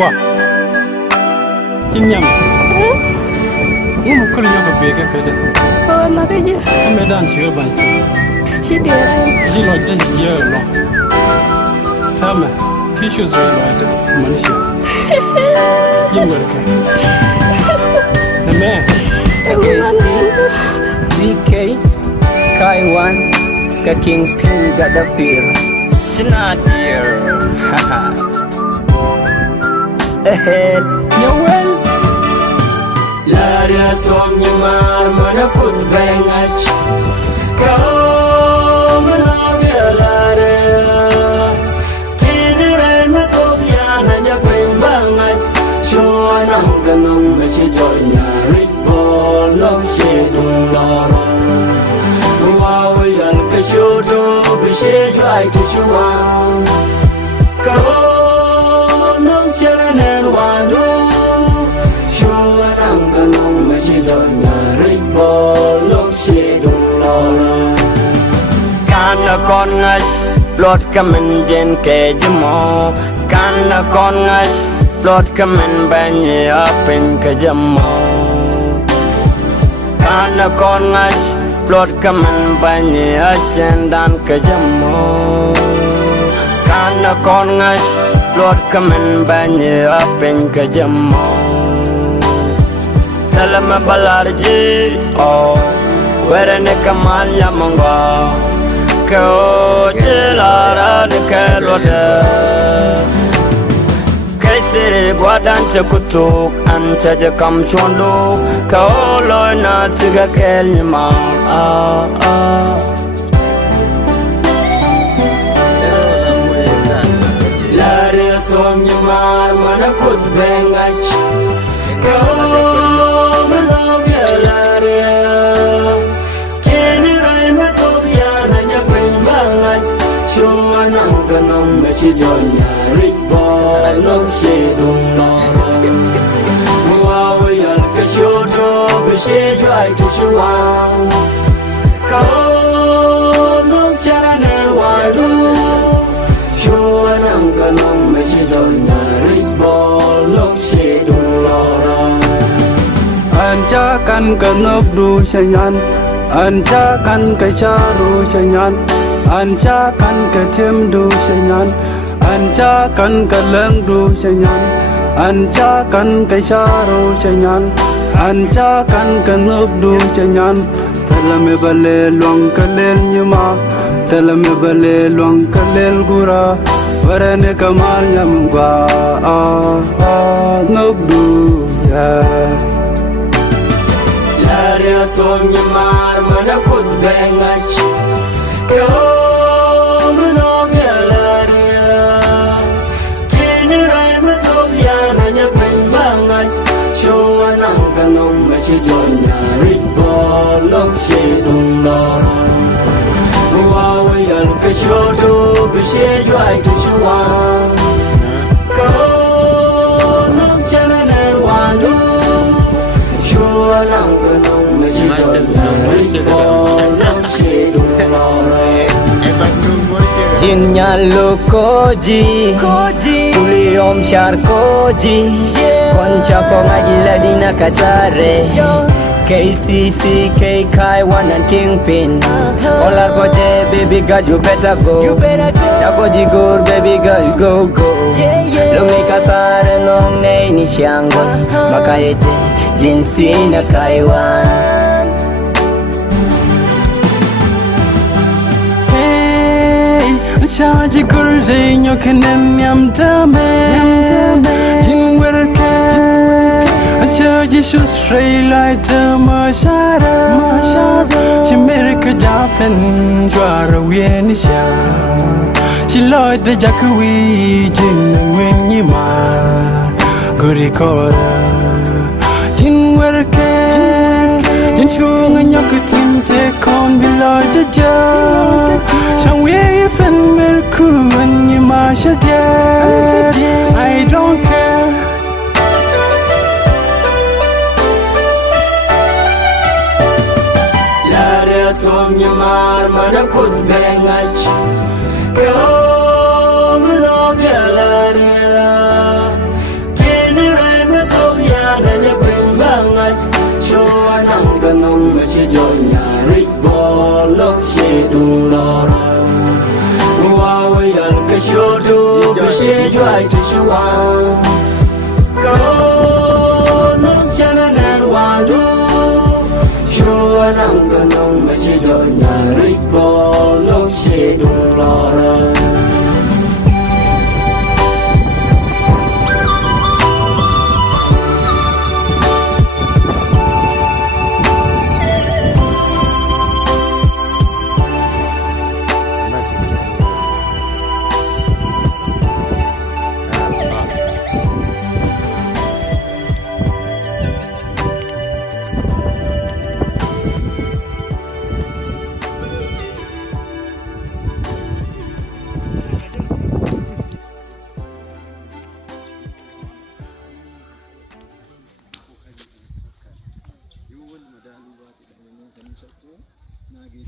Wa Kinyam Umu kul yoga bege fede Oh, not a year. Ame dan chiga ban She did. Ji lo jan ye lo Tama Issues re lo ade Manisha Yin welke Name ZK Kaiwan Ka Kingpin Gadafir Sinadir Haha Ahead Yawel Laria song yamar mana kut bengach Kau menabia laria Kinirai masuk ya nanya pembangach Shoanam kanong masyajonya Rikbol long shedung lorong Wawayal kasyodo Bisyajoy kishuang Kau nong chalanen wadu Kana con ngas Lord kamen jen ke jemo Kana con ngas Lord kamen banyi apin ke jemo Kana con ngas Lord kamen banyi asen dan ke jemo Kana con ngas Lord kamen banyi apin ke jemo Dalam balarji oh Werene kamal yamangwa Kau celara dekelode Kaisiri guadan cekutuk Anta jekam shonduk Kau loina tiga kelnyamar Lari song nyamar mana kut bengach Kau Kanong masyajonya Rikbol long shedung lorong Wawayal kasyodo Bisyajoy kishuang Kau nong charanen wadu Shuanang kanong masyajonya Rikbol long shedung lorong Anjakan kenok du senyan Anjakan kecaru senyan Anjakan ke tim du senyan Anjakan ke leng du senyan Anjakan ke saru senyan Anjakan ke nuk du senyan Telame bale luang kelel nyuma Telame bale luang kelel gura Warane kamal nyamungwa nuk du Laria song nyamar mana kut bengach Kau Masyajonya Rikbol long shedung lorong Wawayal kasyodo Bisyajoy kishuang Kau nong chalanen wadu Shuanang kanong masyajonya Rikbol long shedung lorong Jinnya lo koji Kuliom syar koji Konca ko ngaji ladina kasare KCC, Kaiwan and Kingpin Olar koje baby girl you better go Chako jigur baby girl go Lungi kasare nong nei ni syangon Makayeje jinsi na Kaiwan Shaji gurje nyokenem yam tame Jin werke Shaji shus stray light mashara Chimerika jafen Jwara wienisha Chiloide jakui Jin ngwenyi mar Gurikora Jin werke Jin shunga nyoketim te kon biloide ja Shang we fen merku and you masha I don't care Laria song nyamar mana kut bengach Kau menogel laria kashodo bishejo ai tishwa ko no chana nan wandu shua nang nong machijo nyari ko no shedung lora Yuwan madaluwa tidak memang kami satu nagi